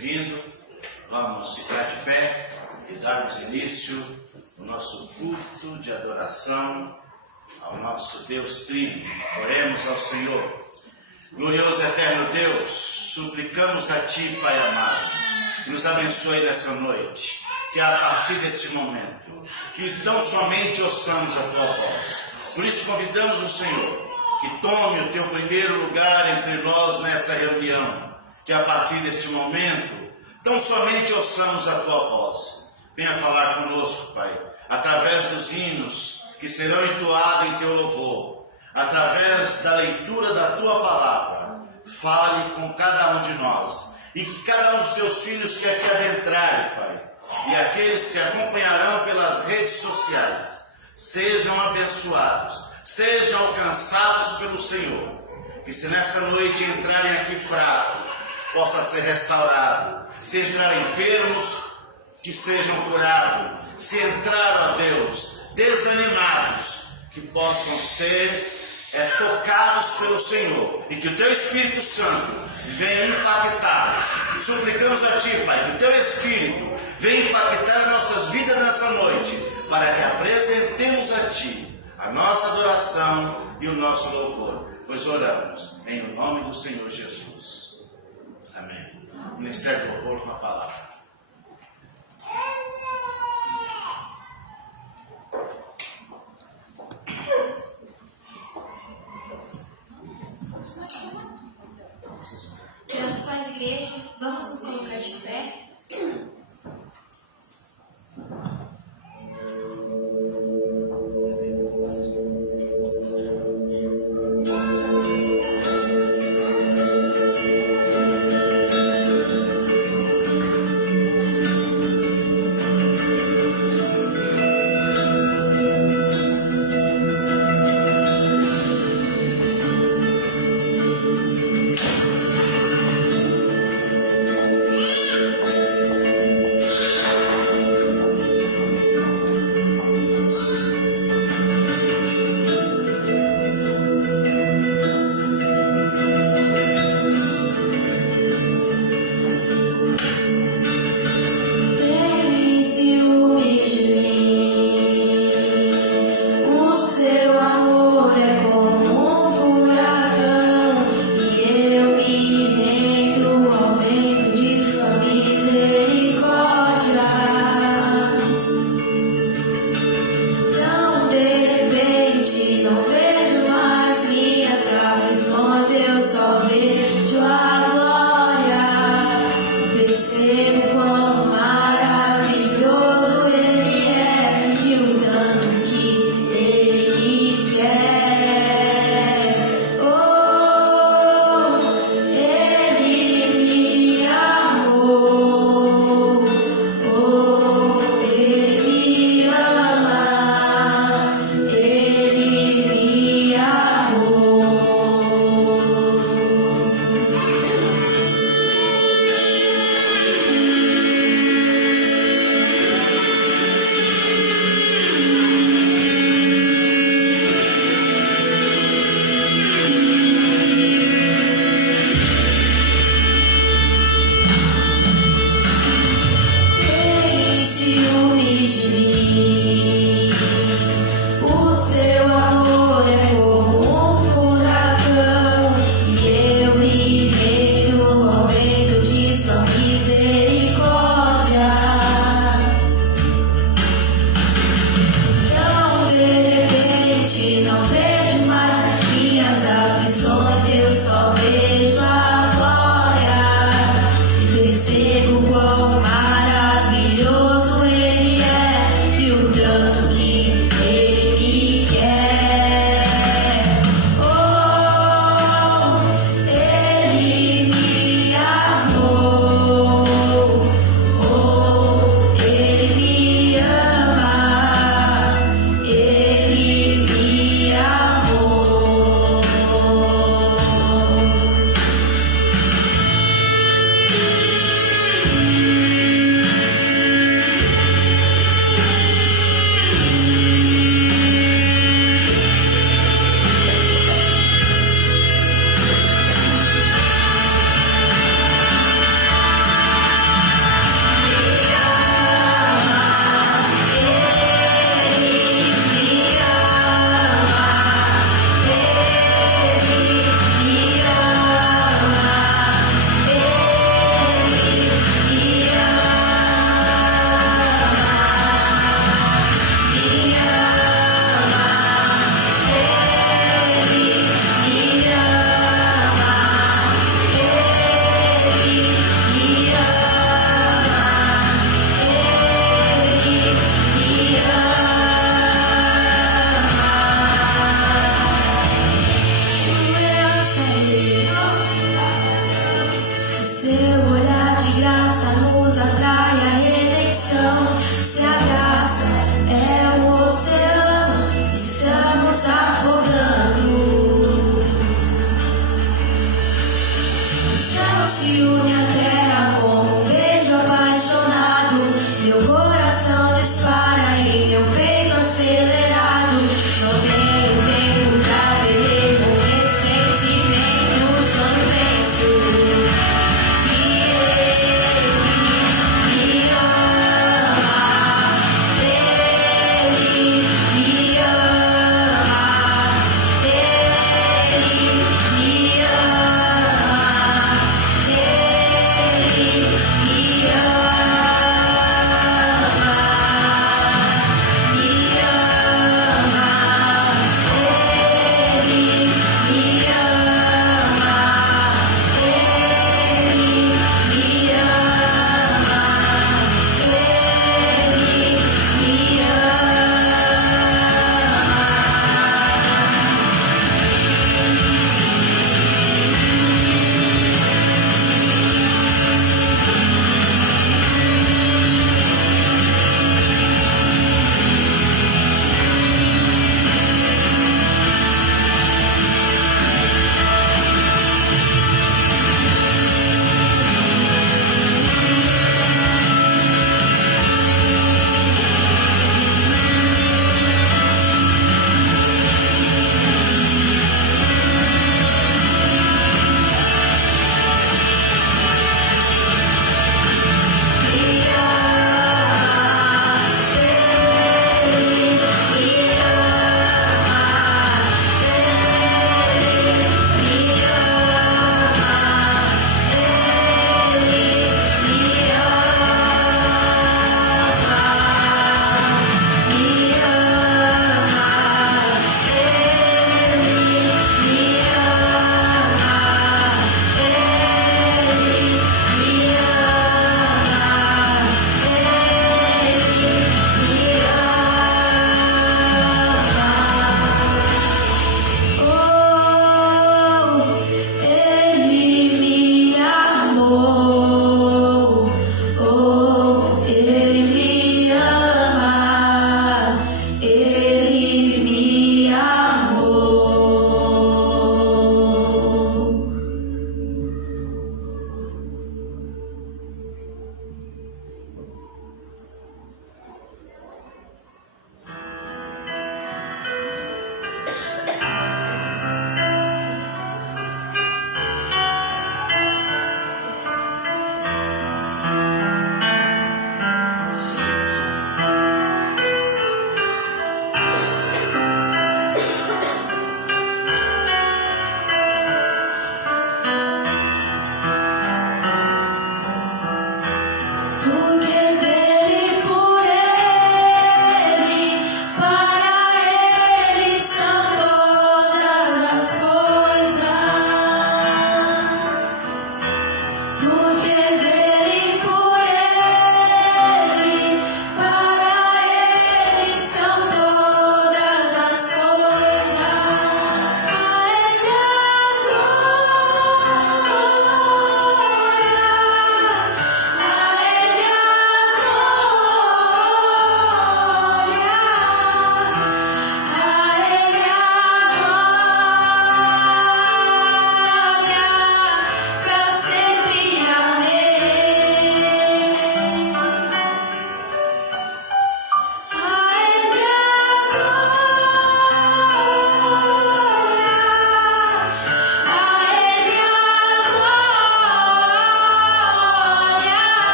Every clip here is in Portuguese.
bem-vindo. Vamos ficar de pé e darmos início ao nosso culto de adoração ao nosso Deus Trino. Oremos ao Senhor. Glorioso eterno Deus, suplicamos a Ti, Pai amado, que nos abençoe nessa noite, que a partir deste momento, que tão somente ouçamos a Tua voz. Por isso convidamos o Senhor, que tome o Teu primeiro lugar entre nós nesta reunião, que a partir deste momento, tão somente ouçamos a Tua voz. Venha falar conosco, Pai, através dos hinos que serão entoados em Teu louvor, através da leitura da Tua palavra. Fale com cada um de nós, e que cada um dos Teus filhos que aqui adentrarem, Pai, e aqueles que acompanharão pelas redes sociais, sejam abençoados, sejam alcançados pelo Senhor. Que se nessa noite entrarem aqui fracos, possa ser restaurado. Se entrarem enfermos, que sejam curados. Se entrar, ó Deus, desanimados, que possam ser tocados pelo Senhor. E que o Teu Espírito Santo venha impactá-los. Suplicamos a Ti, Pai, que o Teu Espírito venha impactar nossas vidas nessa noite, para que apresentemos a Ti a nossa adoração e o nosso louvor. Pois oramos em nome do Senhor Jesus. Amém. Ministério do Louvor com a palavra. Graças a Deus, igreja, vamos nos colocar de pé.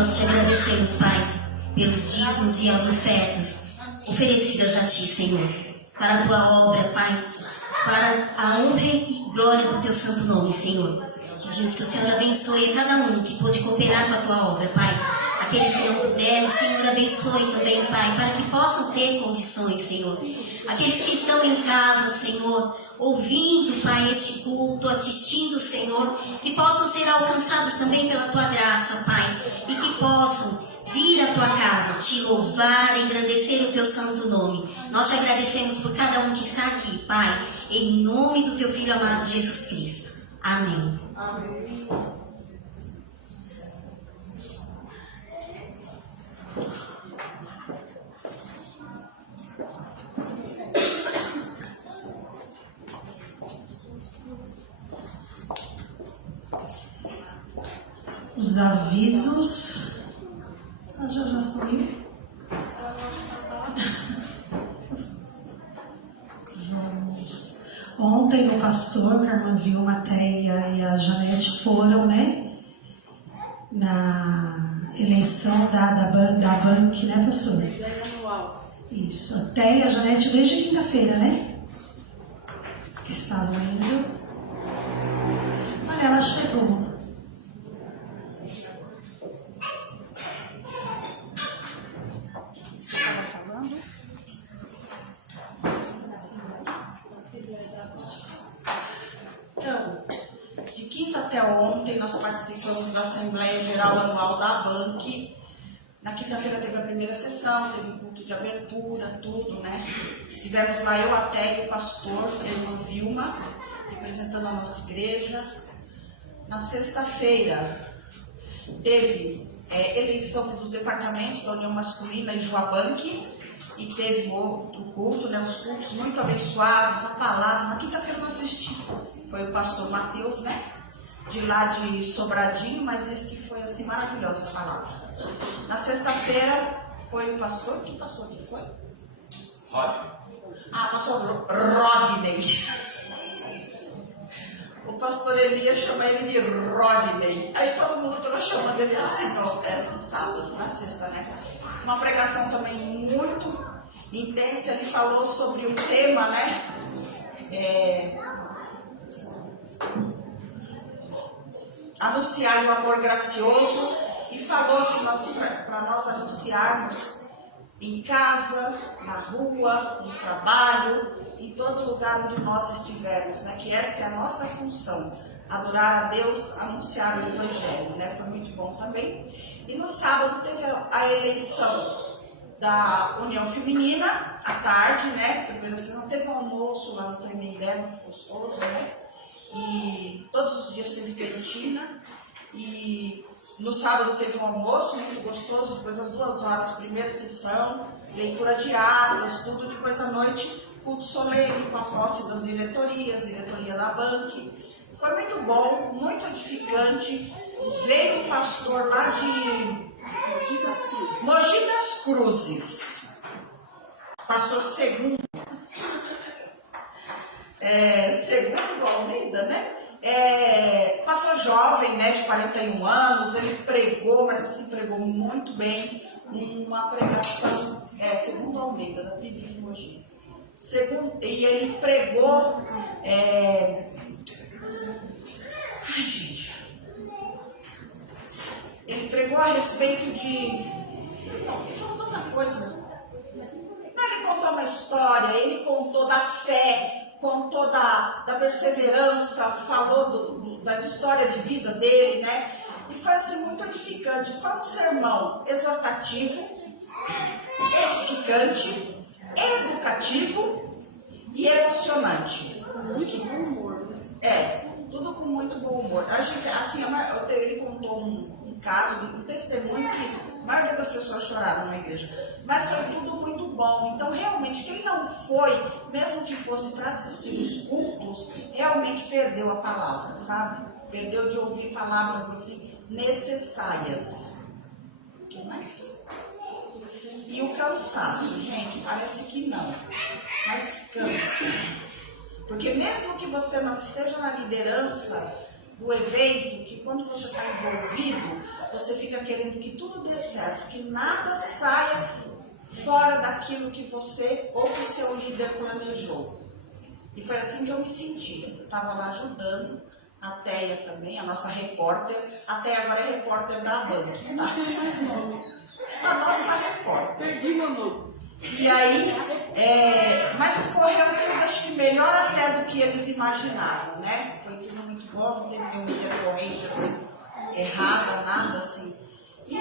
nós te agradecemos, Pai, pelos dízimos e as ofertas oferecidas a Ti, Senhor, para a Tua obra, Pai, para a honra e glória do Teu santo nome, Senhor. Pedimos que o Senhor abençoe a cada um que pôde cooperar com a Tua obra, Pai. Aqueles que não puderam, o Senhor abençoe também, Pai, para que possam ter condições, Senhor. Aqueles que estão em casa, Senhor, ouvindo, Pai, este culto, assistindo, Senhor, que possam ser alcançados também pela Tua graça, Pai, e que possam vir à Tua casa, Te louvar, engrandecer o Teu santo nome. Nós Te agradecemos por cada um que está aqui, Pai, em nome do Teu Filho amado Jesus Cristo. Amém. Amém. Os avisos. Já sumiu? Vamos. Ontem o pastor, a irmã Vilma, a Teia e a Janete foram, né? Na eleição da Bank, né, pastor? Isso. A Teia e a Janete desde quinta-feira, né? Que estavam indo. Olha, ela chegou. Então, de quinta até ontem nós participamos da Assembleia Geral Anual da Bank. Na quinta-feira teve a primeira sessão, teve um culto de abertura, tudo, né? Estivemos lá eu, a Teia e o pastor, a irmã Vilma, representando a nossa igreja. Na sexta-feira teve eleição dos departamentos da União Masculina e Joabank. E teve outro culto, né? Os cultos muito abençoados, a palavra. Na quinta-feira eu assisti. Foi o pastor Mateus, né? De lá de Sobradinho, mas disse que foi assim maravilhosa a palavra. Na sexta-feira foi o pastor. Que pastor que foi? Rodney. Pastor Rodney. O pastor Elias chama ele de Rodney. Aí todo mundo estava chamando ele assim, no sábado, na sexta, né? Uma pregação também muito intensa. Ele falou sobre o tema, né? Anunciar o amor gracioso. E falou assim, para nós anunciarmos em casa, na rua, no trabalho, em todo lugar onde nós estivermos, né? Que essa é a nossa função, adorar a Deus, anunciar o Evangelho, né? Foi muito bom também. E no sábado teve a eleição da União Feminina, à tarde, né? Primeiro assim, não teve um almoço lá no Tremembé, muito gostoso, né? E todos os dias teve cantina. E no sábado teve um almoço muito gostoso, depois às 2 horas, primeira sessão, leitura de atas, tudo, depois à noite, culto solene com a posse das diretorias, diretoria da Bank. Foi muito bom, muito edificante. Veio um pastor lá de Mogi das Cruzes, pastor Segundo Almeida, né? Pastor jovem, né, de 41 anos, ele pregou, mas assim, pregou muito bem, uma pregação, Segundo Almeida, da Bíblia de Mogi. E ele pregou, ele pregou a respeito de... Ele falou tanta coisa. Ele contou uma história, ele contou da fé, contou da perseverança, falou da história de vida dele, né? E foi assim muito edificante. Foi um sermão exortativo, edificante, educativo e emocionante. Muito bom humor. Tudo com muito bom humor. A gente, assim, ele contou um caso, um testemunho que a maioria das pessoas choraram na igreja, mas foi tudo muito bom. Então, realmente, quem não foi, mesmo que fosse para assistir os cultos, realmente perdeu a palavra, sabe? Perdeu de ouvir palavras assim necessárias. O que mais? E o cansaço, gente, parece que não, mas cansa. Porque mesmo que você não esteja na liderança do evento, que quando você está envolvido, você fica querendo que tudo dê certo, que nada saia fora daquilo que você ou que o seu líder planejou. E foi assim que eu me senti. Eu estava lá ajudando, a Teia também, a nossa repórter. A Teia agora é repórter da banca, tá? A nossa repórter. Perdi meu nome. E aí, mas correu tudo, acho que melhor até do que eles imaginavam, né? Foi tudo muito bom, não teve nenhuma intercorrência assim, errada, nada assim. E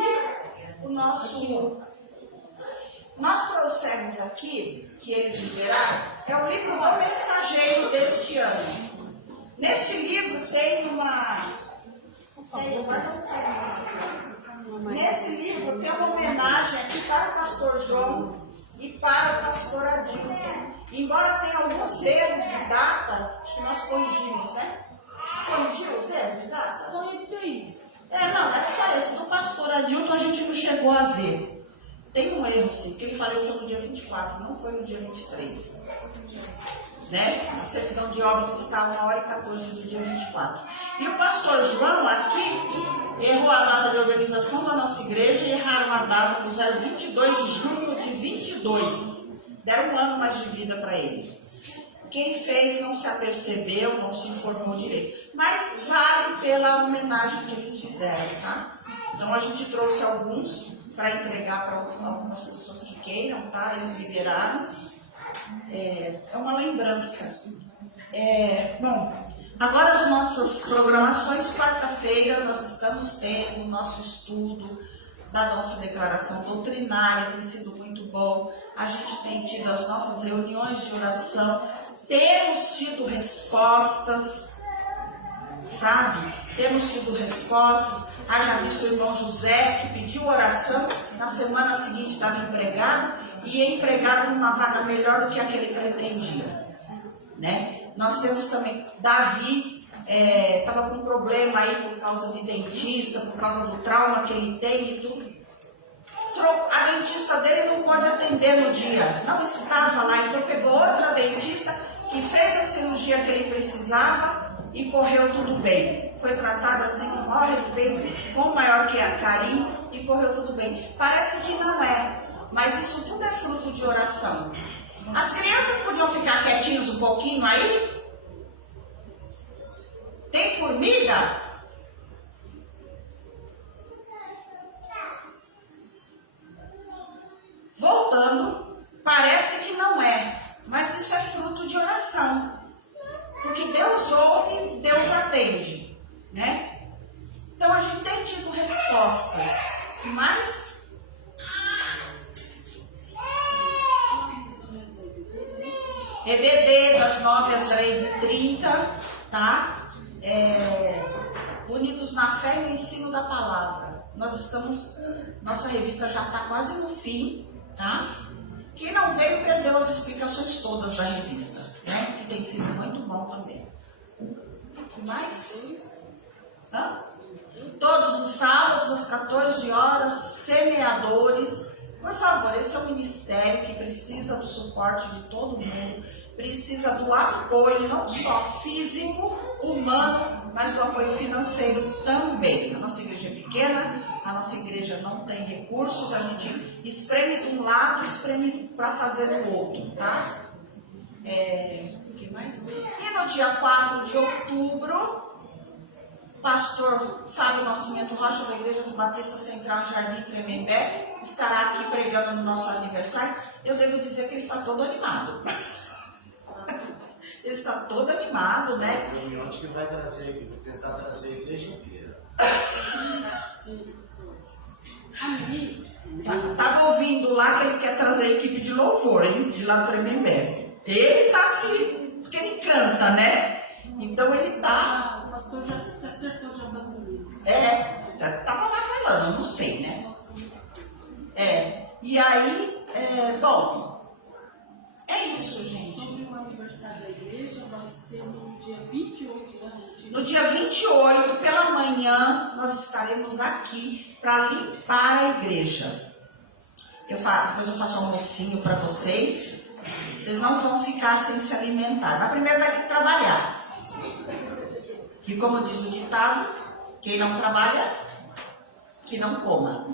nós trouxemos aqui, que eles liberaram, é o livro do Mensageiro deste ano. Neste livro tem Nesse livro tem uma homenagem aqui para o pastor João e para o pastor Adilton. Embora tenha alguns erros de data, acho que nós corrigimos, né? Corrigiu os erros de data? Só esse aí. Não, é só esse. Do pastor Adilton a gente não chegou a ver. Tem um erro, sim, porque ele faleceu no dia 24, não foi no dia 23. Né? A certidão de óbito está 1h14 do dia 24. E o pastor João aqui errou a data de organização da nossa igreja e erraram a data do 22 de junho de 22. Deram um ano mais de vida para ele. Quem fez não se apercebeu, não se informou direito. Mas vale pela homenagem que eles fizeram, tá? Então a gente trouxe alguns para entregar para algumas pessoas que queiram, tá? Eles liberaram. É uma lembrança. Bom, agora as nossas programações, quarta-feira nós estamos tendo o nosso estudo da nossa declaração doutrinária, tem sido muito bom. A gente tem tido as nossas reuniões de oração, temos tido respostas, sabe? Temos tido respostas. Já visto o irmão José, que pediu oração, na semana seguinte estava empregado, e empregado numa vaga melhor do que a que ele pretendia. Né? Nós temos também Davi, estava com problema aí por causa de dentista, por causa do trauma que ele tem e tudo. A dentista dele não pode atender no dia, não estava lá, então pegou outra dentista que fez a cirurgia que ele precisava e correu tudo bem. Foi tratada assim com o maior respeito, com o maior carinho e correu tudo bem. Parece que não é, mas isso tudo é fruto de oração. As crianças podiam ficar quietinhas um pouquinho aí? Tem formiga? Voltando, parece que não é, mas isso é fruto de oração. Porque Deus ouve, Deus atende, né? Então a gente tem tido respostas, mas EBD das 9 às 10h30, tá? Unidos na fé e no ensino da palavra. Nossa revista já está quase no fim, tá? Quem não veio perdeu as explicações todas da revista, né? Que tem sido muito bom também. O que mais? Todos os sábados, às 14 horas, semeadores. Por favor, esse é um ministério que precisa do suporte de todo mundo, precisa do apoio, não só físico, humano, mas do apoio financeiro também. A nossa igreja é pequena, a nossa igreja não tem recursos, a gente espreme de um lado, espreme para fazer do outro, tá? O que mais? E no dia 4 de outubro, pastor Fábio Nascimento Rocha, da Igreja Batista Central em Jardim Tremembé, estará aqui pregando no nosso aniversário. Eu devo dizer que ele está todo animado. Ele está todo animado, né? Tem onde que vai tentar trazer a igreja inteira. Estava ouvindo lá que ele quer trazer a equipe de louvor, hein? De lá do Tremembé. Ele está assim, porque ele canta, né? Então ele está... O pastor já se acertou já com as meninas. Estava lá falando, não sei, né? E aí, bom, é isso, gente. Sobre o aniversário da igreja, vai ser no dia 28 da noite. No dia 28, pela manhã, nós estaremos aqui para limpar a igreja. Depois eu faço um almocinho para vocês. Vocês não vão ficar sem se alimentar. Mas primeiro vai ter que trabalhar. E como diz o ditado, quem não trabalha, que não coma.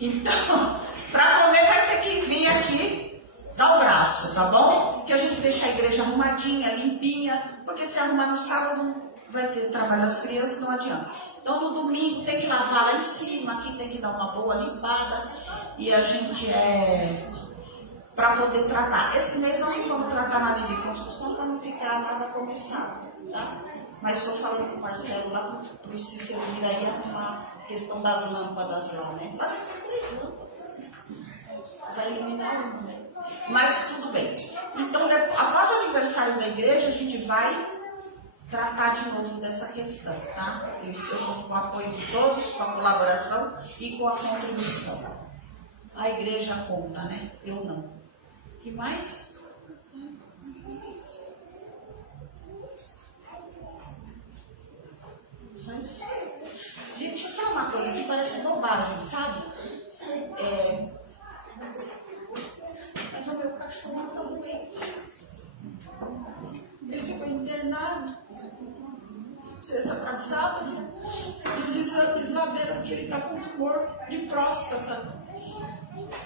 Então, para comer vai ter que vir aqui dar o braço, tá bom? Que a gente deixa a igreja arrumadinha, limpinha, porque se arrumar no sábado vai ter trabalho das crianças, não adianta. Então no domingo tem que lavar lá em cima, aqui tem que dar uma boa limpada e a gente para poder tratar. Esse mês nós não vamos tratar nada de construção para não ficar nada começado, tá? Mas estou falando com o Marcelo lá para o Cícero vir aí arrumar a questão das lâmpadas lá, né? Lá tem 3 lâmpadas. Vai eliminar uma, né? Mas tudo bem. Então, após o aniversário da igreja, a gente vai tratar de novo dessa questão, tá? Isso eu vou com o apoio de todos, com a colaboração e com a contribuição. A igreja conta, né? Eu não. O que mais? Gente, deixa eu falar uma coisa que parece bobagem, sabe? Mas o meu cachorro está doente. Ele ficou internado. Sexta passada, e os exames lá deram que ele está com tumor de próstata.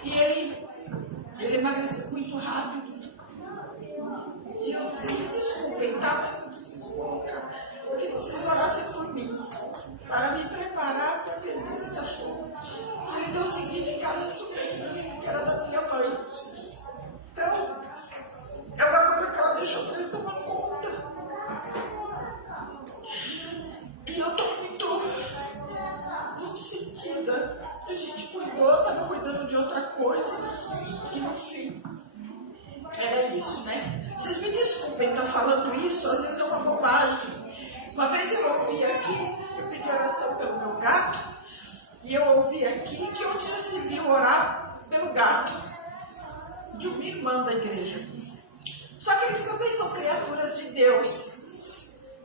E ele emagreceu muito rápido. E eu preciso me desculpem, tá? Mas eu preciso colocar. Eu queria que vocês orassem por mim, para me preparar para perder esse cachorro. Ele deu significado muito bem para mim, que era da minha mãe. Então, é uma coisa que ela deixou para ele tomar conta. E eu estou muito sentida. A gente cuidou, estava cuidando de outra coisa. E no fim, era isso, né? Vocês me desculpem estar falando isso, às vezes é uma bobagem. Uma vez eu ouvi aqui, eu pedi oração pelo meu gato, e eu ouvi aqui que um dia se viu orar pelo gato de uma irmã da igreja. Só que eles também são criaturas de Deus.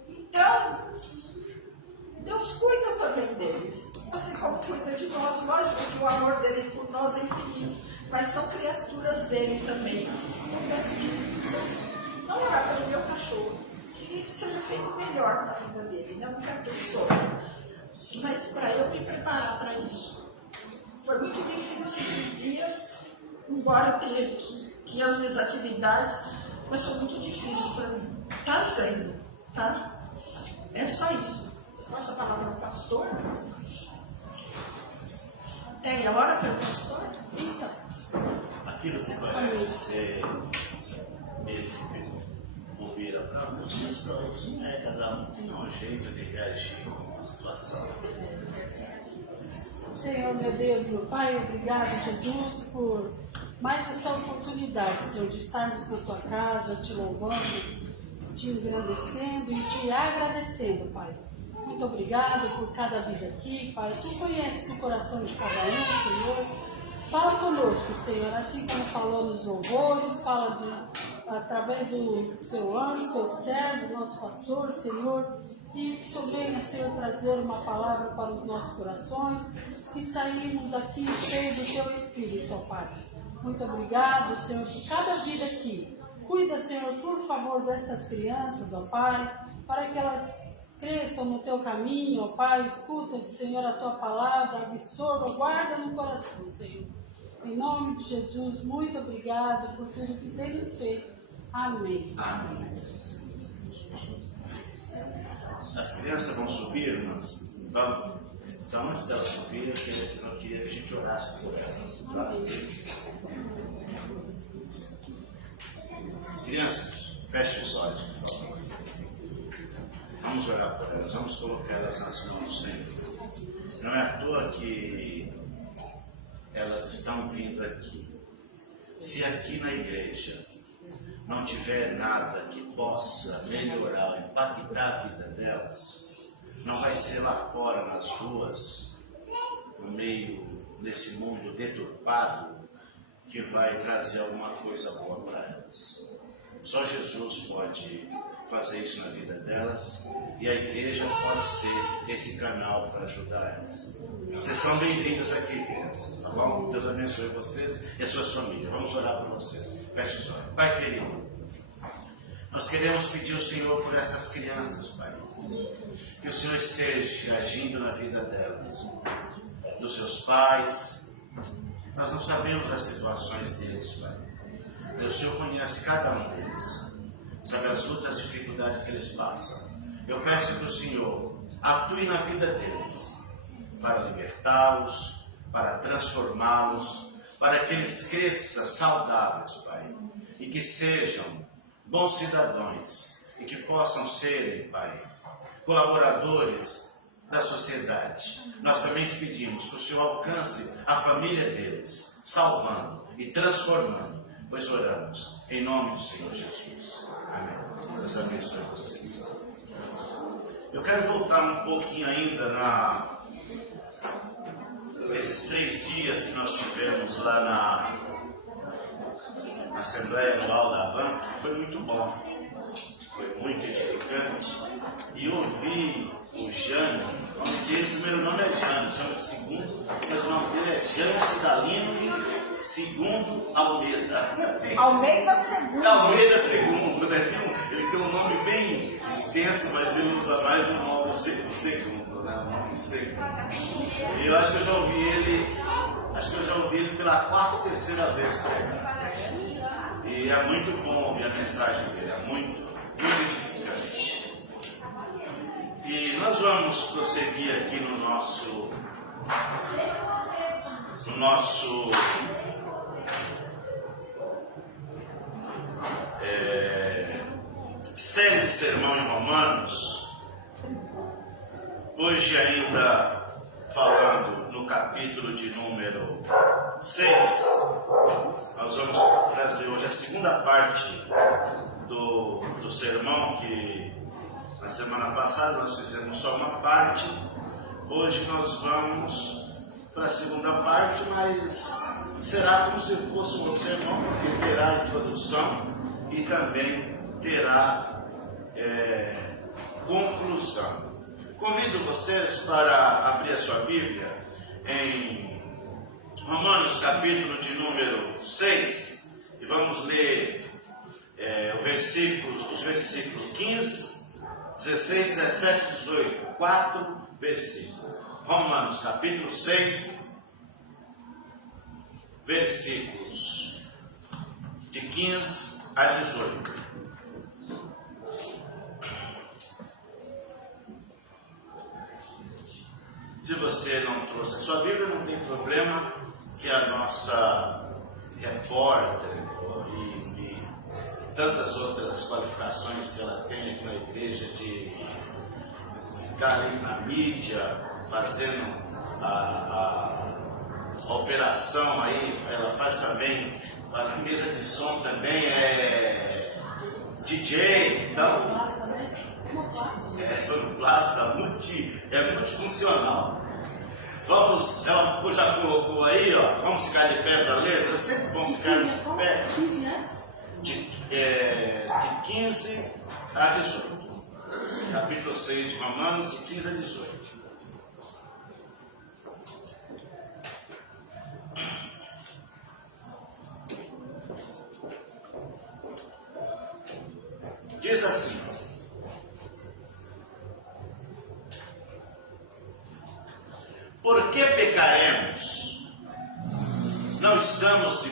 Então, Deus cuida também deles. Assim como cuida de nós, lógico que o amor dele por nós é infinito, mas são criaturas dele também. Eu peço que vocês não orar pelo meu cachorro, que seja feito melhor na vida dele, não quero que ele sofra, mas para eu me preparar para isso. Foi muito difícil esses dias, embora eu tinha as minhas atividades, mas foi muito difícil para mim. Está sendo, tá? É só isso. Passa a palavra ao pastor. Tem a hora para o pastor? Então. Aquilo que parece ser mesmo bobeira para alguns, mas para outros não é. Cada um tem um jeito de reagir com uma situação. Senhor, meu Deus, meu Pai, obrigado, Jesus, por mais essa oportunidade, Senhor, de estarmos na Tua casa, te louvando, te engrandecendo e te agradecendo, Pai. Muito obrigado por cada vida aqui, Pai. Tu conheces o coração de cada um, Senhor. Fala conosco, Senhor, assim como falou nos louvores, fala através do Teu anjo, Teu servo, nosso pastor, Senhor, e que o Senhor venha, Senhor, trazer uma palavra para os nossos corações, que saímos aqui cheios do Teu Espírito, ó Pai. Muito obrigado, Senhor, por cada vida aqui. Cuida, Senhor, por favor, destas crianças, ó Pai, para que elas cresçam no Teu caminho, ó Pai. Escuta, Senhor, a Tua palavra, absorva, guarda no coração, Senhor. Em nome de Jesus, muito obrigado por tudo que tens feito. Amém. Amém. As crianças vão subir, irmãs? Vamos. Então, antes delas subirem, eu queria que a gente orasse por elas. Tá? As crianças, feche os olhos, por favor. Vamos orar por elas, vamos colocar elas nas mãos do Senhor. Não é à toa que elas estão vindo aqui. Se aqui na igreja não tiver nada que possa melhorar, impactar a vida delas, não vai ser lá fora, nas ruas, no meio desse mundo deturpado, que vai trazer alguma coisa boa para elas. Só Jesus pode fazer isso na vida delas e a igreja pode ser esse canal para ajudar elas. Vocês são bem-vindos aqui, crianças, tá bom? Deus abençoe vocês e as suas famílias. Vamos orar por vocês. Feche os olhos. Pai querido, nós queremos pedir ao Senhor por estas crianças, Pai. Que o Senhor esteja agindo na vida delas, dos seus pais. Nós não sabemos as situações deles, Pai. O Senhor conhece cada um deles, sabe as lutas, as dificuldades que eles passam. Eu peço que o Senhor atue na vida deles, para libertá-los, para transformá-los, para que eles cresçam saudáveis, Pai, e que sejam bons cidadãos, e que possam serem, Pai, colaboradores da sociedade. Nós também te pedimos que o Senhor alcance a família deles, salvando e transformando, pois oramos em nome do Senhor Jesus. Amém. Deus abençoe vocês. Eu quero voltar um pouquinho ainda nesses 3 dias que nós tivemos lá na Assembleia Anual da Avan, que foi muito bom, foi muito edificante. E ouvir o Jânio, o nome dele, o primeiro nome é Jânio, chama de segundo, mas o nome dele é Jânio Cidalino segundo Almeida. Almeida Segundo. Almeida Segundo, né? Ele tem um nome bem extenso, mas ele usa mais o nome segundo, né? O nome segundo. E eu acho que eu já ouvi ele, pela 4ª ou 3ª vez pregar. E é muito bom ouvir a mensagem dele, é muito edificante. E nós vamos prosseguir aqui no nosso série de sermão em Romanos. Hoje ainda falando no capítulo de número 6, nós vamos trazer hoje a segunda parte do sermão, que na semana passada nós fizemos só uma parte. Hoje nós vamos para a segunda parte, mas será como se fosse um outro sermão, porque terá a introdução e também terá conclusão. Convido vocês para abrir a sua Bíblia em Romanos capítulo de número 6 e vamos ler os versículos 15, 16, 17, 18, 4 versículos. Romanos capítulo 6, versículos de 15 a 18. Se você não trouxe a sua Bíblia, não tem problema, que a nossa repórter e tantas outras qualificações que ela tem aqui na igreja de ficar ali na mídia, fazendo a operação aí, ela faz também, a mesa de som também é DJ, então sonoplasta, é multifuncional. Vamos, ela já colocou aí, ó, vamos ficar de pé para ler, é sempre bom ficar de pé. De 15 a 18. Capítulo 6 de Romanos, de 15 a 18. Diz assim: por que pecaremos? Não estamos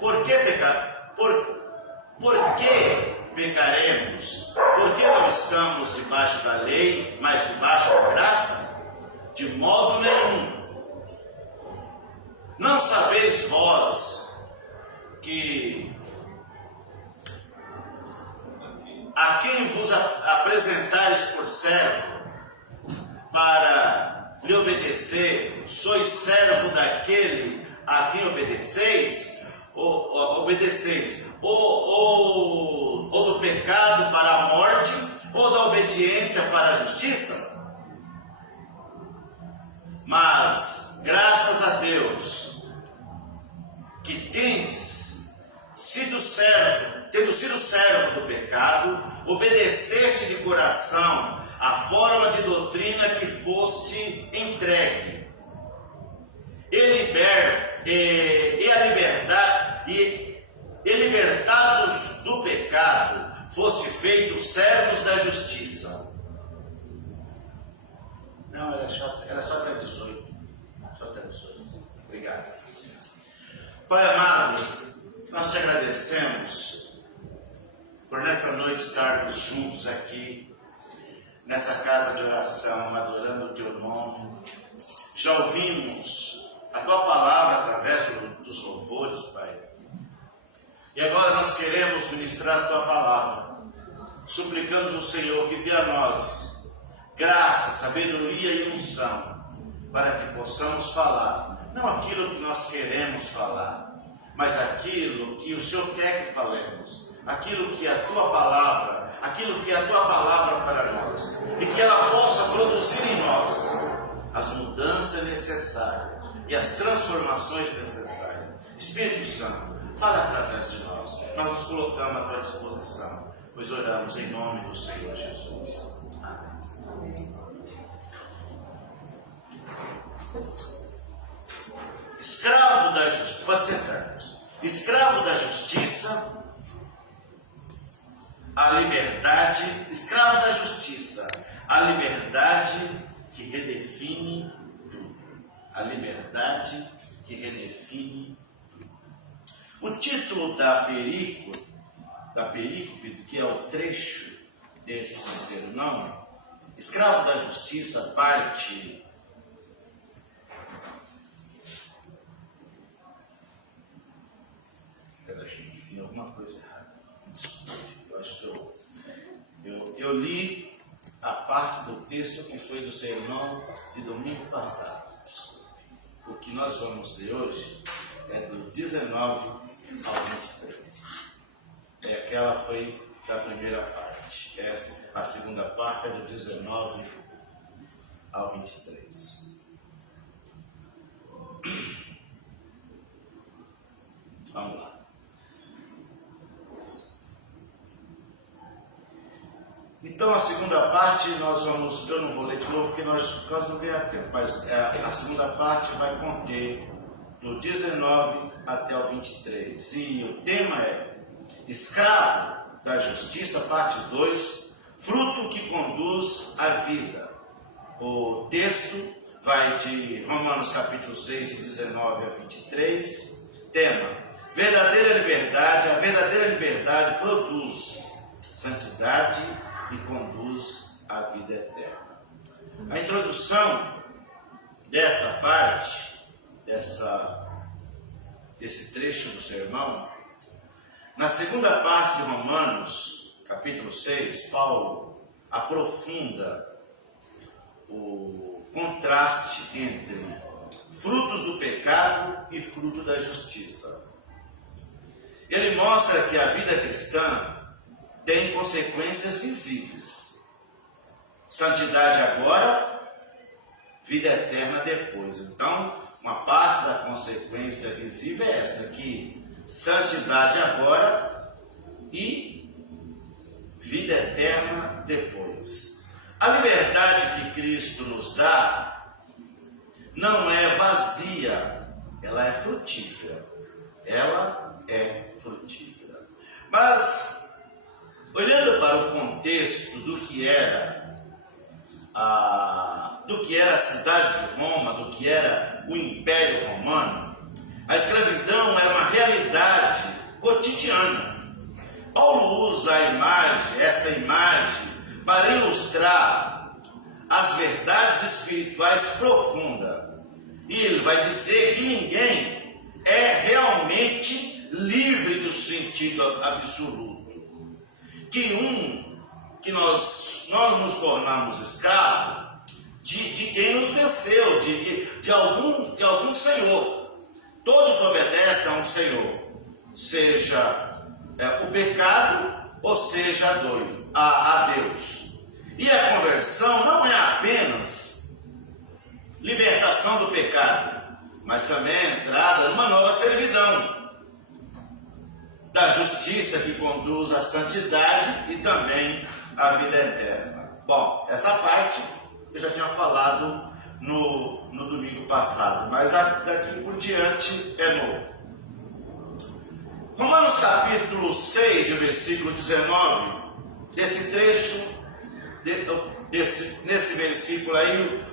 por que pecaremos? Por que não estamos debaixo da lei, mas debaixo da graça? De modo nenhum. Não sabeis vós que a quem vos apresentares por servo para lhe obedecer, sois servo daquele a quem obedeceis, ou do pecado para a morte, ou da obediência para a justiça? Mas, graças a Deus, que tendo sido servo do pecado, obedeceste de coração a forma de doutrina que foste entregue, e libertados do pecado, foste feitos servos da justiça. Era só até 18. Só até 18. Obrigado. Pai amado, nós te agradecemos por nessa noite estarmos juntos aqui, nessa casa de oração, adorando o teu nome. Já ouvimos a tua palavra através dos louvores, Pai. E agora nós queremos ministrar a tua palavra. Suplicamos ao Senhor que dê a nós graça, sabedoria e unção, para que possamos falar, não aquilo que nós queremos falar, mas aquilo que o Senhor quer que falemos, aquilo que é a tua palavra, aquilo que é a tua palavra para nós, e que ela possa produzir em nós as mudanças necessárias e as transformações necessárias. Espírito Santo, fala através de nós. Nós nos colocamos à tua disposição, pois oramos em nome do Senhor Jesus. Amém. Escravo da justiça, pode sentar-nos. Escravo da justiça, a liberdade, escravo da justiça, a liberdade que redefine tudo. A liberdade que redefine tudo. O título da perícope, que é o trecho desse sermão, escravo da justiça, parte tem alguma coisa errada. Desculpe, eu acho que eu li a parte do texto que foi do sermão de domingo passado. Desculpe. O que nós vamos ler hoje é do 19 ao 23. E aquela foi da primeira parte. A segunda parte é do 19 ao 23. Vamos lá. Então a segunda parte eu não vou ler de novo porque nós não ganhamos tempo, mas a segunda parte vai conter do 19 até o 23. E o tema é Escravo da Justiça, parte 2, fruto que conduz à vida. O texto vai de Romanos capítulo 6, de 19 a 23. Tema: verdadeira liberdade. A verdadeira liberdade produz santidade e conduz à vida eterna. A introdução dessa parte, desse trecho do sermão, na segunda parte de Romanos, capítulo 6, Paulo aprofunda o contraste entre frutos do pecado e fruto da justiça. Ele mostra que a vida cristã tem consequências visíveis. Santidade agora, vida eterna depois. Então, uma parte da consequência visível é essa, que santidade agora e vida eterna depois. A liberdade que Cristo nos dá não é vazia, ela é frutífera. Ela é frutífera. Mas olhando para o contexto do que era a cidade de Roma, do que era o Império Romano, a escravidão era uma realidade cotidiana. Paulo usa essa imagem, para ilustrar as verdades espirituais profundas. E ele vai dizer que ninguém é realmente livre do sentido absoluto. Que nós nos tornamos escravos de quem nos venceu, de algum Senhor. Todos obedecem a um Senhor, seja o pecado ou seja a Deus. E a conversão não é apenas libertação do pecado, mas também a entrada numa nova servidão da justiça que conduz à santidade e também à vida eterna. Bom, essa parte eu já tinha falado no domingo passado, mas daqui por diante é novo. Romanos capítulo 6, versículo 19, esse trecho nesse versículo aí,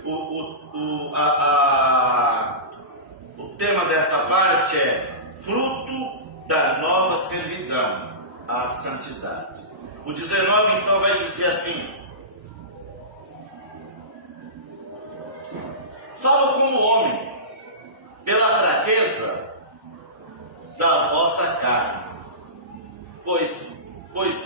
o tema dessa parte é fruto da nova servidão, a santidade. O 19 então vai dizer assim: falo como homem, pela fraqueza da vossa carne, pois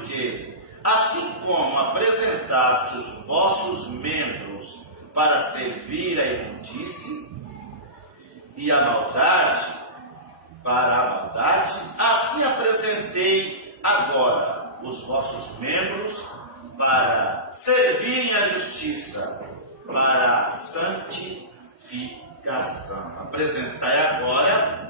que, assim como apresentaste os vossos membros para servir a imundície e a maldade para a maldade, assim apresentei agora os vossos membros para servirem a justiça, para a santificação. Apresentai agora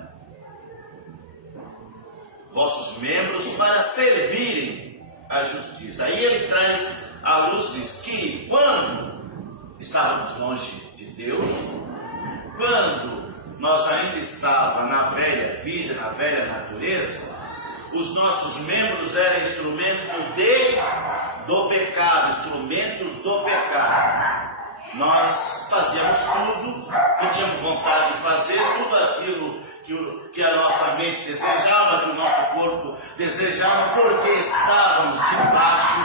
vossos membros para servirem a justiça. Aí ele traz à luz que quando estávamos longe de Deus, quando nós ainda estávamos na velha vida, na velha natureza, os nossos membros eram instrumentos do pecado, instrumentos do pecado. Nós fazíamos tudo que tínhamos vontade de fazer, tudo aquilo que a nossa mente desejava, que o nosso corpo desejava, porque estávamos debaixo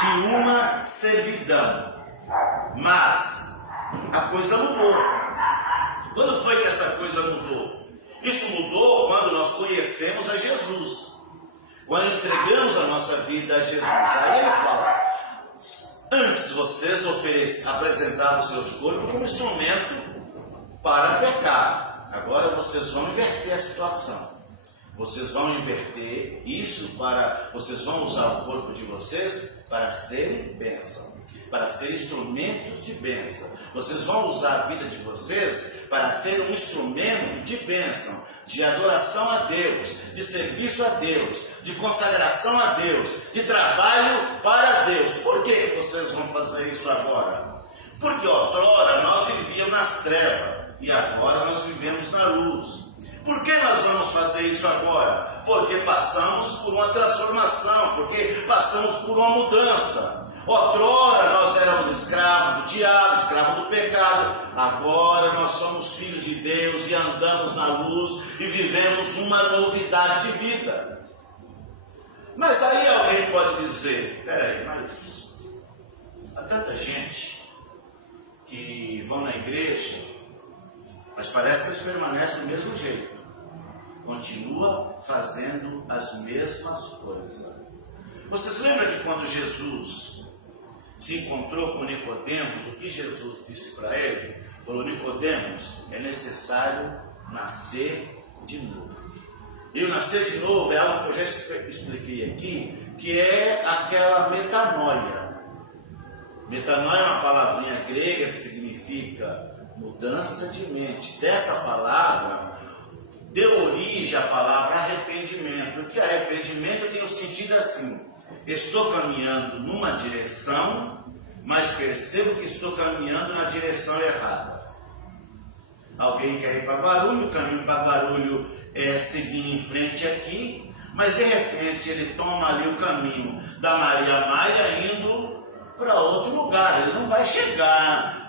de uma servidão. Mas a coisa mudou. Quando foi que essa coisa mudou? Isso mudou quando nós conhecemos a Jesus, quando entregamos a nossa vida a Jesus. Aí ele fala: antes vocês apresentavam os seus corpos como instrumento para pecar. Agora vocês vão inverter a situação. Vocês vão inverter isso vocês vão usar o corpo de vocês para serem bênção, para ser instrumentos de bênção. Vocês vão usar a vida de vocês para ser um instrumento de bênção, de adoração a Deus, de serviço a Deus, de consagração a Deus, de trabalho para Deus. Por que vocês vão fazer isso agora? Porque outrora nós vivíamos nas trevas e agora nós vivemos na luz. Por que nós vamos fazer isso agora? Porque passamos por uma transformação, porque passamos por uma mudança. Outrora nós éramos escravos do diabo, escravos do pecado. Agora nós somos filhos de Deus e andamos na luz e vivemos uma novidade de vida. Mas aí alguém pode dizer: peraí, mas há tanta gente que vão na igreja, mas parece que eles permanecem do mesmo jeito, continua fazendo as mesmas coisas. Vocês lembram que quando Jesus se encontrou com Nicodemos, o que Jesus disse para ele? Falou: Nicodemos, é necessário nascer de novo. E o nascer de novo é algo que eu já expliquei aqui, que é aquela metanoia. Metanoia é uma palavrinha grega que significa mudança de mente. Dessa palavra deu origem à palavra arrependimento, porque arrependimento tem o sentido assim: estou caminhando numa direção, mas percebo que estou caminhando na direção errada. Alguém quer ir para Guarulhos, o caminho para Guarulhos é seguir em frente aqui, mas de repente ele toma ali o caminho da Maria Maia indo para outro lugar. Ele não vai chegar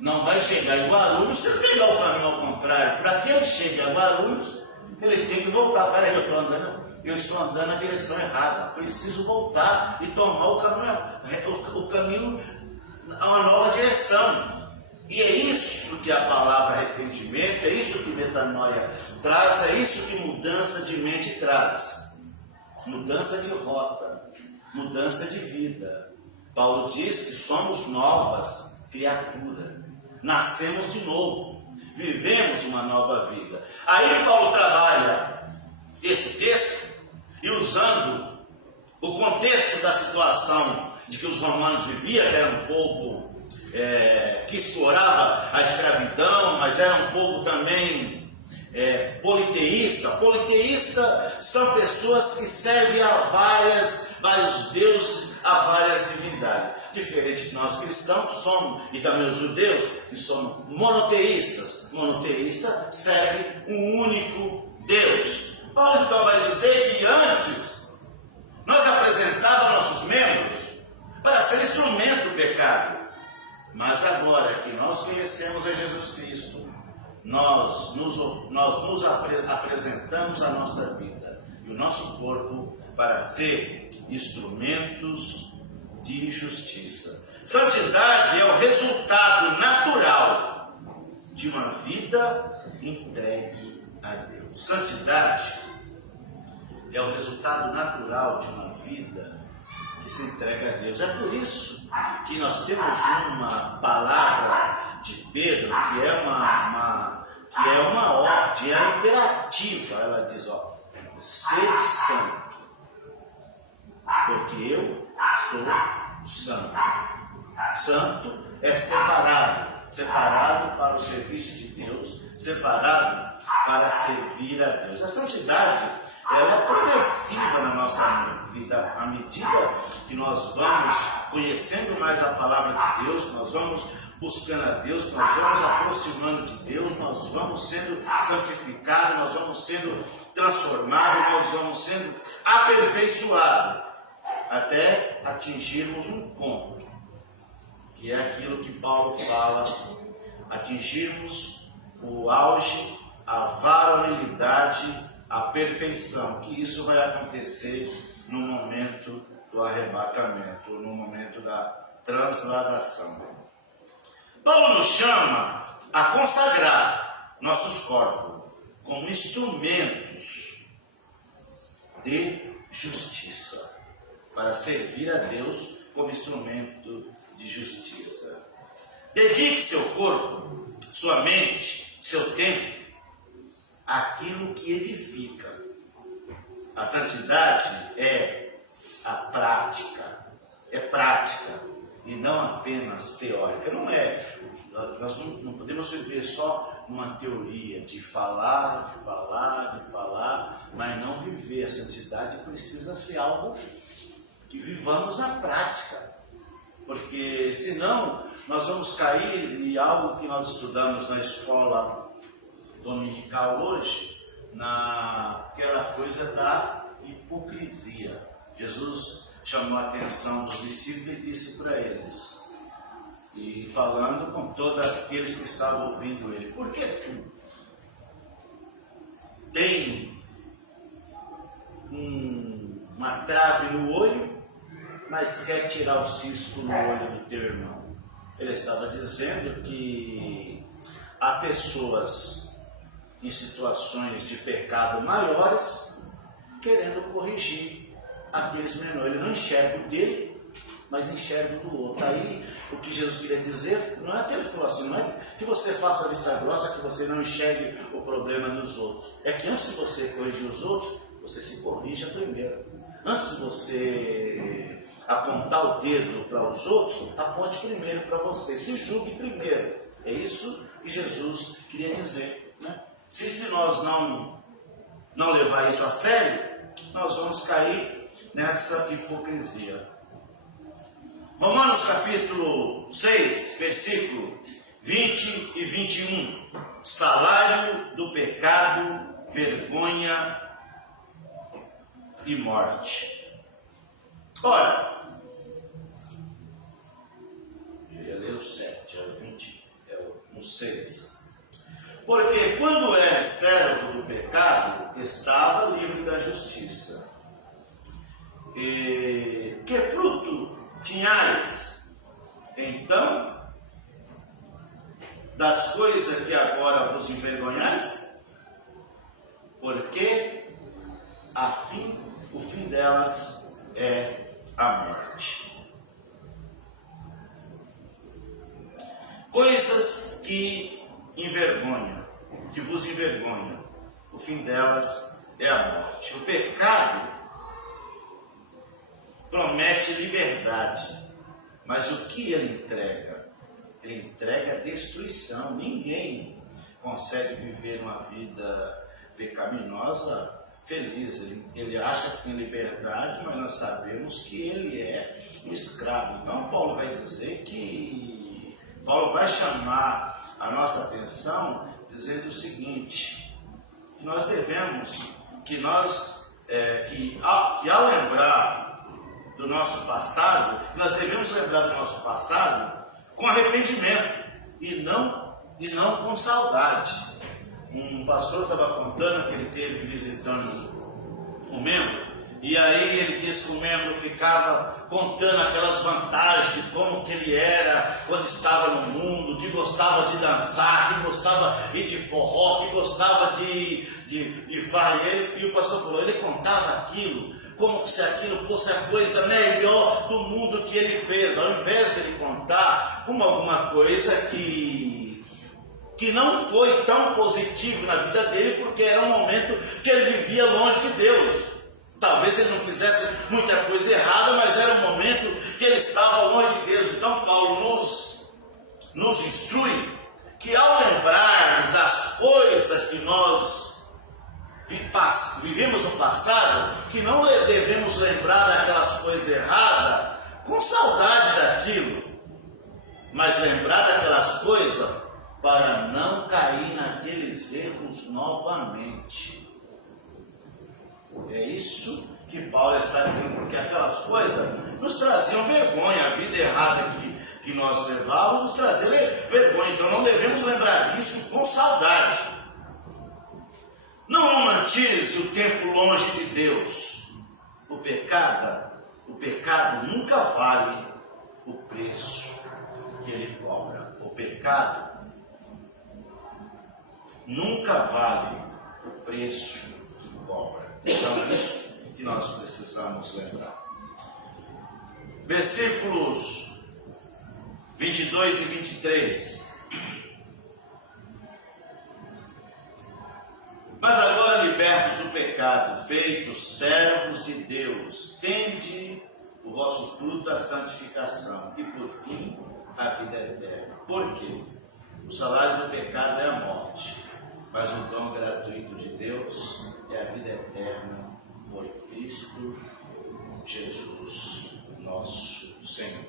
não vai chegar em Guarulhos se ele pegar o caminho ao contrário. Para que ele chegue a Guarulhos, ele tem que voltar. Peraí, eu estou andando na direção errada. Preciso voltar e tomar o caminho a uma nova direção. E é isso que a palavra arrependimento, é isso que metanoia traz, é isso que mudança de mente traz. Mudança de rota, mudança de vida. Paulo diz que somos novas criaturas, nascemos de novo, vivemos uma nova vida. Aí Paulo trabalha esse texto e, usando o contexto da situação de que os romanos viviam, que era um povo que explorava a escravidão, mas era um povo também politeísta. Politeísta são pessoas que servem a vários deuses, a várias divindades. Diferente de nós cristãos que somos, e também os judeus, que somos monoteístas. Monoteísta serve um único Deus. Paulo então vai dizer que antes nós apresentávamos nossos membros para ser instrumento do pecado. Mas agora que nós conhecemos a Jesus Cristo, nós nos apresentamos a nossa vida e o nosso corpo para ser instrumentos de justiça. Santidade é o resultado natural de uma vida entregue a Deus. Santidade é o resultado natural de uma vida que se entrega a Deus. É por isso que nós temos uma palavra de Pedro que é uma ordem, é imperativa. Ela diz, ó, sede santo, porque eu sou santo. Santo é separado para o serviço de Deus, separado para servir a Deus. A santidade, ela é progressiva na nossa vida, à medida que nós vamos conhecendo mais a palavra de Deus, que nós vamos buscando a Deus, que nós vamos aproximando de Deus, nós vamos sendo santificados, nós vamos sendo transformados, nós vamos sendo aperfeiçoados, até atingirmos um ponto, que é aquilo que Paulo fala, atingirmos o auge, a varonilidade, a perfeição, que isso vai acontecer no momento do arrebatamento, no momento da transladação. Paulo nos chama a consagrar nossos corpos como instrumentos de justiça, para servir a Deus como instrumento de justiça. Dedique seu corpo, sua mente, seu tempo àquilo que edifica. A santidade é a prática, e não apenas teórica. Não é. Nós não podemos viver só numa teoria de falar, mas não viver. A santidade precisa ser algo que vivamos na prática, porque senão nós vamos cair em algo que nós estudamos na escola dominical hoje, naquela coisa da hipocrisia. Jesus chamou a atenção dos discípulos e disse para eles, e falando com todos aqueles que estavam ouvindo ele, por que tu tem uma trave no olho, mas quer tirar o cisco no olho do teu irmão? Ele estava dizendo que há pessoas em situações de pecado maiores querendo corrigir aqueles menores. Ele não enxerga o dele, mas enxerga o do outro. Aí o que Jesus queria dizer não é que ele falou assim, não é que você faça vista grossa, que você não enxergue o problema dos outros. É que antes de você corrigir os outros, você se corrija primeiro. Antes de você apontar o dedo para os outros, aponte primeiro para você, se julgue primeiro. É isso que Jesus queria dizer, né? Se nós não levar isso a sério, nós vamos cair nessa hipocrisia. Romanos capítulo 6, versículo 20 e 21. Salário do pecado, vergonha e morte. Ora, eu ia ler o 7, é o 20, é o 6. Porque quando eres servo do pecado, estava livre da justiça. E que fruto tinhais, então, das coisas que agora vos envergonhais? Porque o fim delas é a morte. Coisas que vos envergonham, o fim delas é a morte. O pecado promete liberdade, mas o que ele entrega? Ele entrega destruição. Ninguém consegue viver uma vida pecaminosa feliz. Ele acha que tem liberdade, mas nós sabemos que ele é um escravo. Então Paulo vai dizer que Paulo vai chamar a nossa atenção dizendo o seguinte, que nós devemos, que ao lembrar do nosso passado, nós devemos lembrar do nosso passado com arrependimento e não com saudade. Um pastor estava contando que ele teve visitando um membro, e aí ele disse que o membro ficava contando aquelas vantagens de como que ele era quando estava no mundo, que gostava de dançar, que gostava de forró, que gostava de farra. E o pastor falou, ele contava aquilo como se aquilo fosse a coisa melhor do mundo que ele fez, ao invés de ele contar como alguma coisa que não foi tão positivo na vida dele, porque era um momento que ele vivia longe de Deus. Talvez ele não fizesse muita coisa errada, mas era um momento que ele estava longe de Deus. Então Paulo nos instrui que ao lembrar das coisas que nós vivemos no passado, que não devemos lembrar daquelas coisas erradas com saudade daquilo, mas lembrar daquelas coisas para não cair naqueles erros novamente. É isso que Paulo está dizendo, porque aquelas coisas nos traziam vergonha, a vida errada que nós levávamos nos trazia vergonha, então não devemos lembrar disso com saudade. Não romantize o tempo longe de Deus. O pecado nunca vale o preço que ele cobra. O pecado nunca vale o preço que cobra. Então é isso que nós precisamos lembrar. Versículos 22 e 23. Mas agora, libertos do pecado, feitos servos de Deus, tende o vosso fruto a santificação e, por fim, a vida eterna. Por quê? O salário do pecado é a morte, mas o dom gratuito de Deus é a vida eterna por Cristo Jesus, nosso Senhor.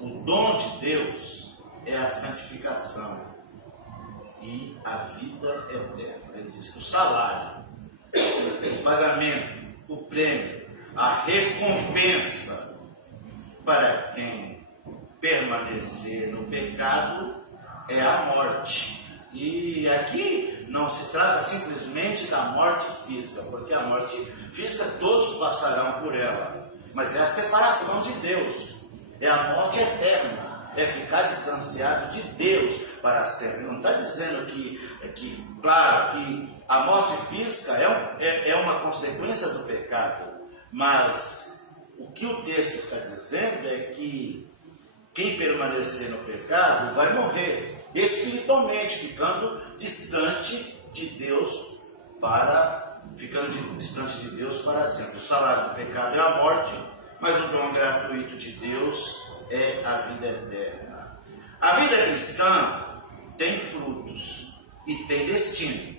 O dom de Deus é a santificação e a vida eterna. Ele diz que o salário, o pagamento, o prêmio, a recompensa para quem permanecer no pecado é a morte. E aqui não se trata simplesmente da morte física, porque a morte física todos passarão por ela, mas é a separação de Deus, é a morte eterna. É ficar distanciado de Deus para sempre. Não está dizendo claro, que a morte física é uma consequência do pecado, mas o que o texto está dizendo é que quem permanecer no pecado vai morrer espiritualmente, ficando distante de Deus para sempre. O salário do pecado é a morte, mas o dom gratuito de Deus é a vida eterna. A vida cristã tem frutos e tem destino.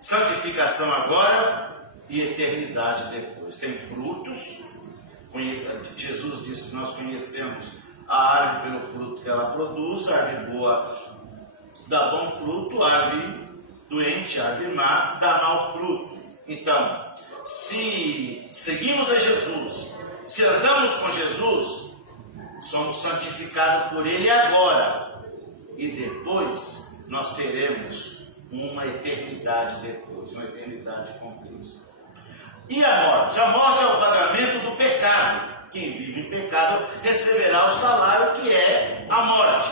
Santificação agora e eternidade depois. Tem frutos. Jesus disse que nós conhecemos a árvore pelo fruto que ela produz. A árvore boa dá bom fruto, a árvore doente, a árvore má, dá mau fruto. Então, se seguimos a Jesus, se andamos com Jesus, somos santificados por Ele agora. E depois nós teremos uma eternidade depois, uma eternidade com Cristo. E a morte? A morte é o pagamento do pecado. Quem vive em pecado receberá o salário, que é a morte.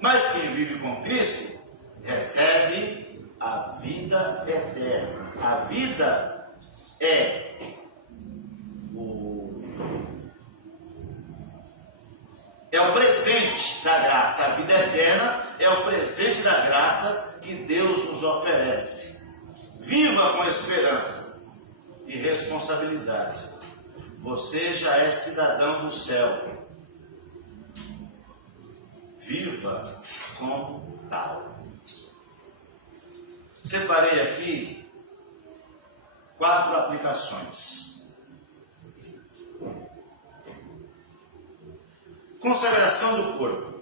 Mas quem vive com Cristo recebe a vida eterna. A vida é o presente da graça. A vida eterna é o presente da graça que Deus nos oferece. Viva com esperança e responsabilidade. Você já é cidadão do céu. Viva como tal. Separei aqui 4 aplicações. Consagração do corpo.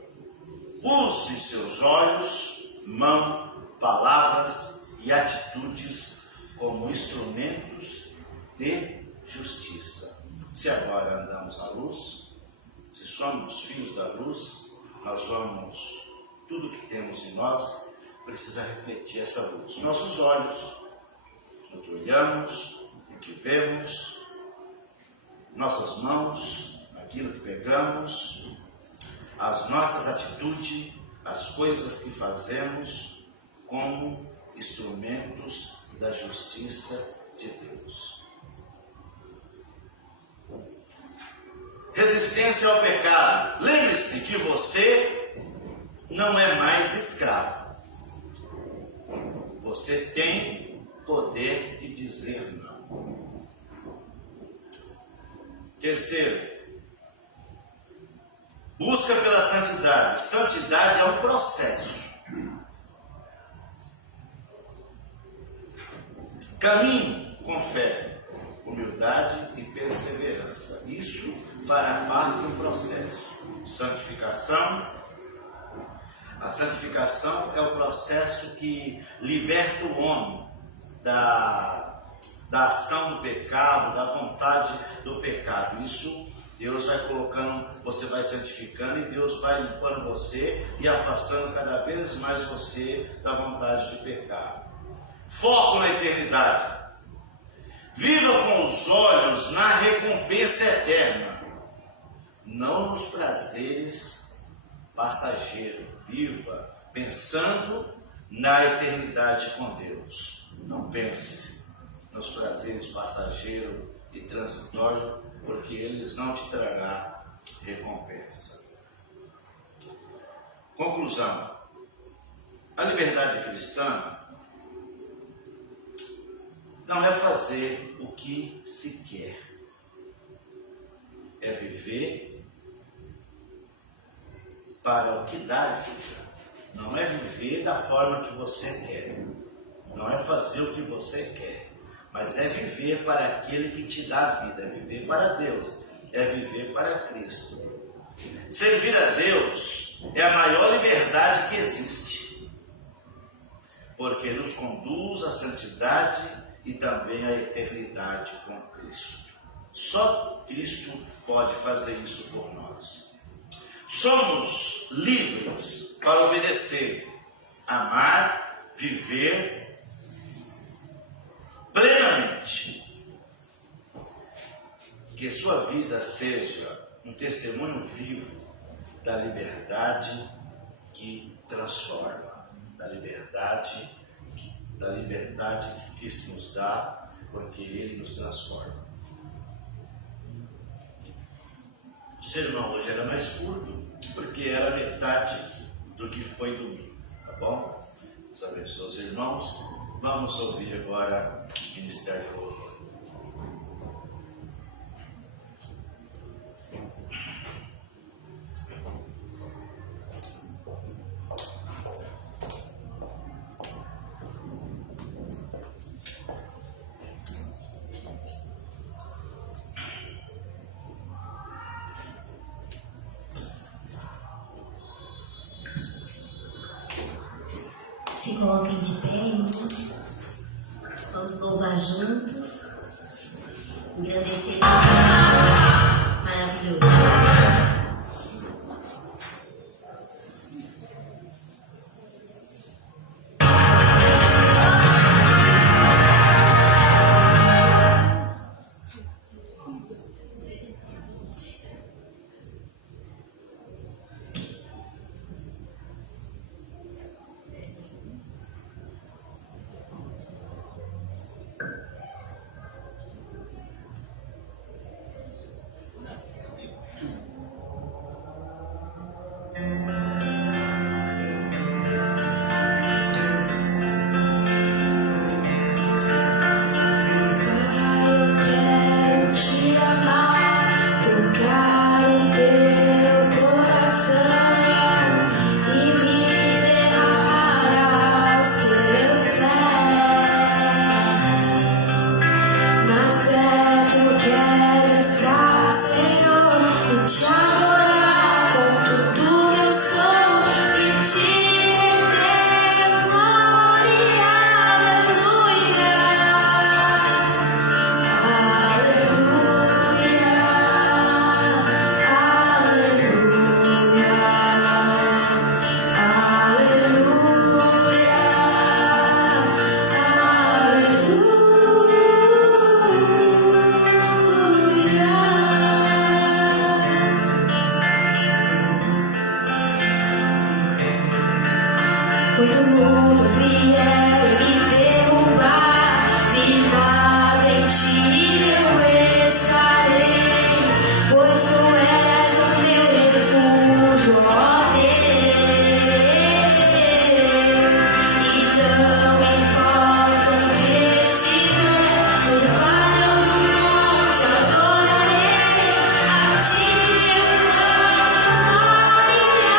Use seus olhos, mão, palavras e atitudes como instrumentos de justiça. se agora andamos na luz, se somos filhos da luz, nós vamos, tudo que temos em nós precisa refletir essa luz. Nossos olhos, no que olhamos, no que vemos, nossas mãos, aquilo que pegamos, as nossas atitudes, as coisas que fazemos como instrumentos da justiça de Deus. Resistência ao pecado. Lembre-se que você não é mais escravo. Você tem poder de dizer não. Terceiro, busca pela santidade. Santidade é um processo. Caminho com fé, humildade e perseverança. Isso fará parte de um processo. Santificação. A santificação é o processo que liberta o homem da ação do pecado, da vontade do pecado. Isso Deus vai colocando, você vai santificando e Deus vai limpando você e afastando cada vez mais você da vontade de pecar. Foco na eternidade. Viva com os olhos na recompensa eterna, não nos prazeres passageiros. Viva pensando na eternidade com Deus. Não pense nos prazeres passageiros e transitórios, porque eles não te trarão recompensa. Conclusão. A liberdade cristã não é fazer o que se quer, é viver para o que dá vida. Não é viver da forma que você quer, não é fazer o que você quer, mas é viver para aquele que te dá vida, é viver para Deus, é viver para Cristo. Servir a Deus é a maior liberdade que existe, porque nos conduz à santidade e também a eternidade com Cristo. Só Cristo pode fazer isso por nós. Somos livres para obedecer, amar, viver plenamente. Que sua vida seja um testemunho vivo da liberdade que transforma, da liberdade que Cristo nos dá, porque Ele nos transforma. O sermão hoje era mais curto, porque era metade do que foi domingo, tá bom? Deus abençoe os irmãos. Vamos ouvir agora o Ministério de Louvor. Se coloquem de pé, irmãos. Vamos louvar juntos. Agradecer a Deus maravilhoso. Quando muitos vierem me derrubar, firmado em ti eu estarei, pois tu és o meu refúgio, ó Deus. E não importa onde estiver, no vale ou no monte, adorarei a ti, meu glória, aleluia.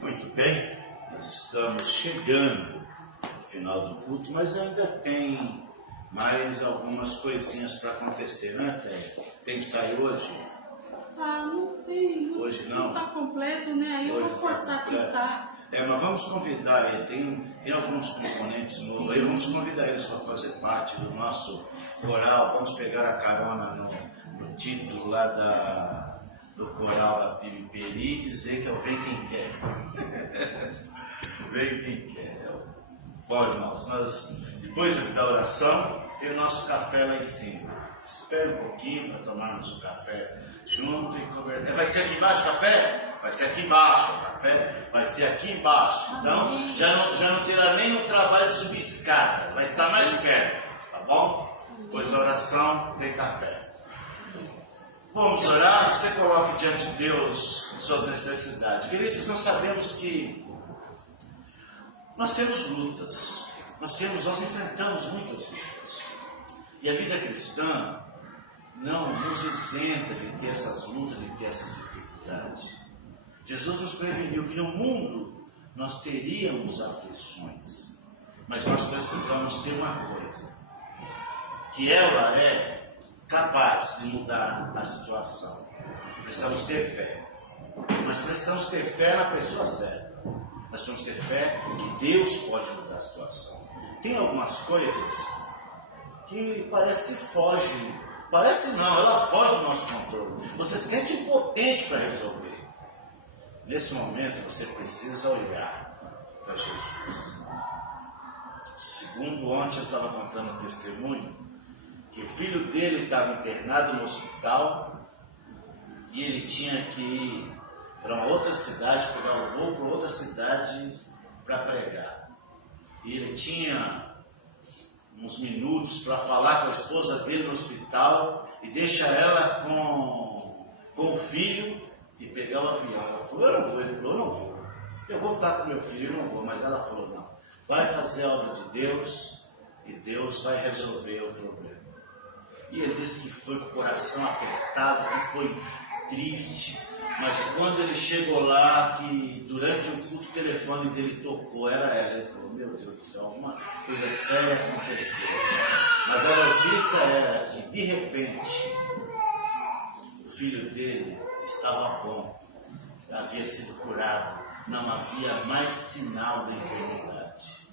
Muito bem, nós estamos chegando ao final do culto, mas ainda tem mais algumas coisinhas para acontecer, né, Té? Tem ensaio hoje? Ah, não tem. Hoje não? Não tá completo, né? Aí eu Hoje vou forçar tá a pintar. Mas vamos convidar aí, tem alguns componentes novos aí, vamos convidar eles para fazer parte do nosso coral, vamos pegar a carona no título lá do coral da Piripiri e dizer que é o Vem Quem Quer. Vem Quem Quer. Bom, irmãos, nós, depois da oração, tem o nosso café lá em cima. Espera um pouquinho para tomarmos o café junto e conversar. Vai ser aqui embaixo o café? Vai ser aqui embaixo o café, vai ser aqui embaixo. Então, já não terá nem o trabalho de subir escada, vai estar mais perto, tá bom? Depois da oração, tem café. Vamos orar, você coloque diante de Deus suas necessidades. Queridos, nós sabemos que nós temos lutas, nós enfrentamos muitas lutas. E a vida cristã não nos isenta de ter essas lutas, de ter essas dificuldades. Jesus nos preveniu que no mundo nós teríamos aflições, mas nós precisamos ter uma coisa, que ela é capaz de mudar a situação. Precisamos ter fé, mas precisamos ter fé na pessoa certa. Nós precisamos ter fé que Deus pode mudar a situação. Tem algumas coisas que parece não, ela foge do nosso controle. Você se sente impotente para resolver. Nesse momento você precisa olhar para Jesus. Segundo ontem eu estava contando um testemunho, que o filho dele estava internado no hospital e ele tinha que ir para uma outra cidade, pegar o voo para outra cidade para pregar. E ele tinha uns minutos para falar com a esposa dele no hospital e deixar ela com o filho e pegar o avião. Ela falou, eu não vou. Ele falou, eu não vou. Eu vou ficar com meu filho, eu não vou. Mas ela falou, não. Vai fazer a obra de Deus e Deus vai resolver o problema. E ele disse que foi com o coração apertado, que foi triste, Mas quando ele chegou lá, que durante o culto o telefone dele tocou, era ela. Ele falou, meu Deus do céu, alguma coisa séria aconteceu. Mas a notícia era que de repente o filho dele estava bom, havia sido curado, não havia mais sinal da enfermidade.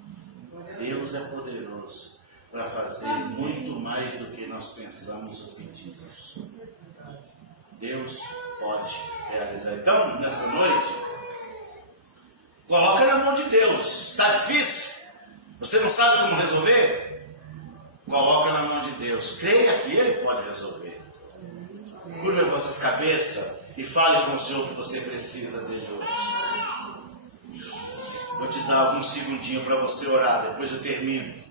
Deus é poderoso para fazer muito mais do que nós pensamos ou pedimos. Deus pode realizar. Então, nessa noite, coloca na mão de Deus. Está difícil? Você não sabe como resolver? Coloca na mão de Deus. Creia que Ele pode resolver. Curva as vossas cabeças e fale com o Senhor que você precisa dele hoje. Vou te dar alguns segundinhos para você orar, depois eu termino.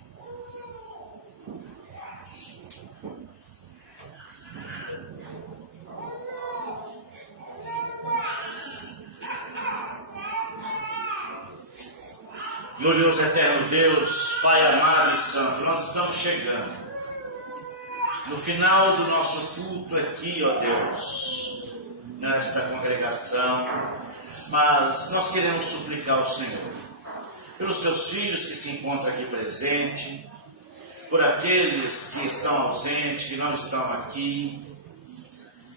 Glorioso eterno Deus, Pai amado e santo, nós estamos chegando no final do nosso culto aqui, ó Deus, nesta congregação, mas nós queremos suplicar ao Senhor pelos teus filhos que se encontram aqui presentes, por aqueles que estão ausentes, que não estão aqui,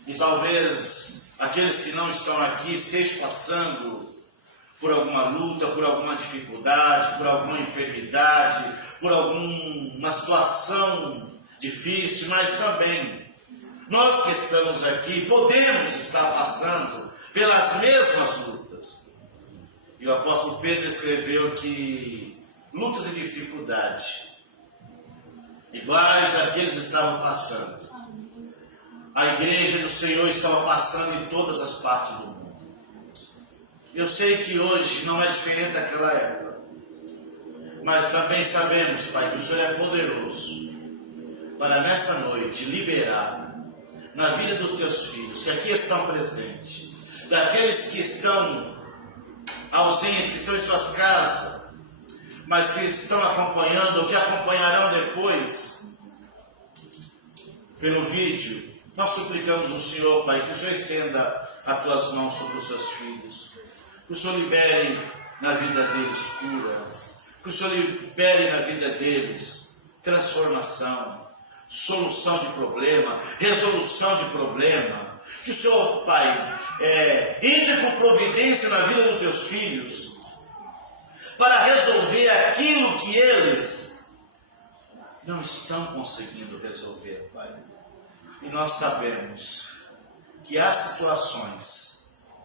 e talvez aqueles que não estão aqui estejam passando por alguma luta, por alguma dificuldade, por alguma enfermidade, por alguma situação difícil, mas também nós que estamos aqui podemos estar passando pelas mesmas lutas. E o apóstolo Pedro escreveu que lutas e dificuldade iguais àqueles estavam passando. A igreja do Senhor estava passando em todas as partes do mundo. Eu sei que hoje não é diferente daquela época, mas também sabemos, Pai, que o Senhor é poderoso para nessa noite liberar na vida dos teus filhos, que aqui estão presentes, daqueles que estão ausentes, que estão em suas casas, mas que estão acompanhando ou que acompanharão depois pelo vídeo. Nós suplicamos o Senhor, Pai, que o Senhor estenda as tuas mãos sobre os seus filhos. Que o Senhor libere na vida deles cura. Que o Senhor libere na vida deles transformação, solução de problema, resolução de problema. Que o Senhor, Pai, entre com providência na vida dos teus filhos para resolver aquilo que eles não estão conseguindo resolver, Pai. E nós sabemos que há situações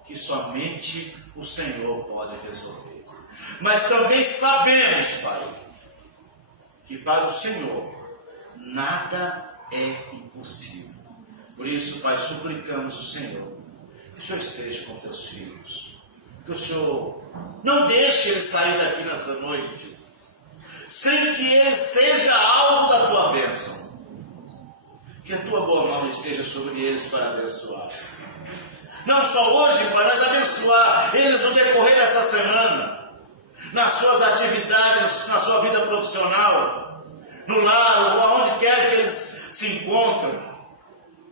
que somente o Senhor pode resolver. Mas também sabemos, Pai, que para o Senhor nada é impossível. Por isso, Pai, suplicamos o Senhor que o Senhor esteja com teus filhos. Que o Senhor não deixe eles sair daqui nessa noite sem que ele seja alvo da tua bênção. Que a tua boa mão esteja sobre eles para abençoar. Não só hoje, Pai, mas abençoar eles no decorrer dessa semana, nas suas atividades, na sua vida profissional, no lar, aonde quer que eles se encontrem,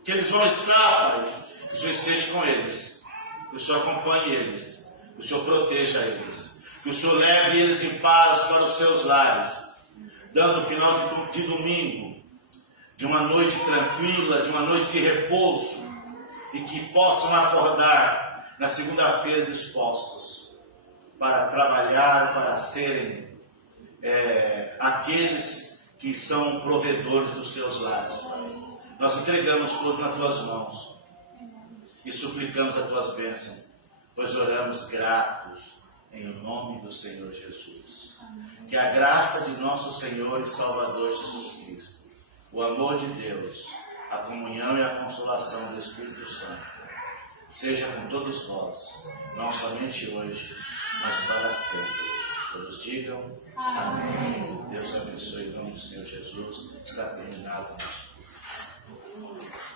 que eles vão estar, Pai. Que o Senhor esteja com eles, que o Senhor acompanhe eles, que o Senhor proteja eles, que o Senhor leve eles em paz para os seus lares, dando o final de domingo, de uma noite tranquila, de uma noite de repouso, e que possam acordar na segunda-feira dispostos para trabalhar, para serem aqueles que são provedores dos seus lares. Nós entregamos tudo nas tuas mãos e suplicamos as tuas bênçãos, pois oramos gratos em nome do Senhor Jesus. Que a graça de nosso Senhor e Salvador Jesus Cristo, o amor de Deus, a comunhão e a consolação do Espírito Santo seja com todos vós, não somente hoje, mas para sempre. Todos digam amém. Deus abençoe em nome do Senhor Jesus. Está terminado o nosso culto.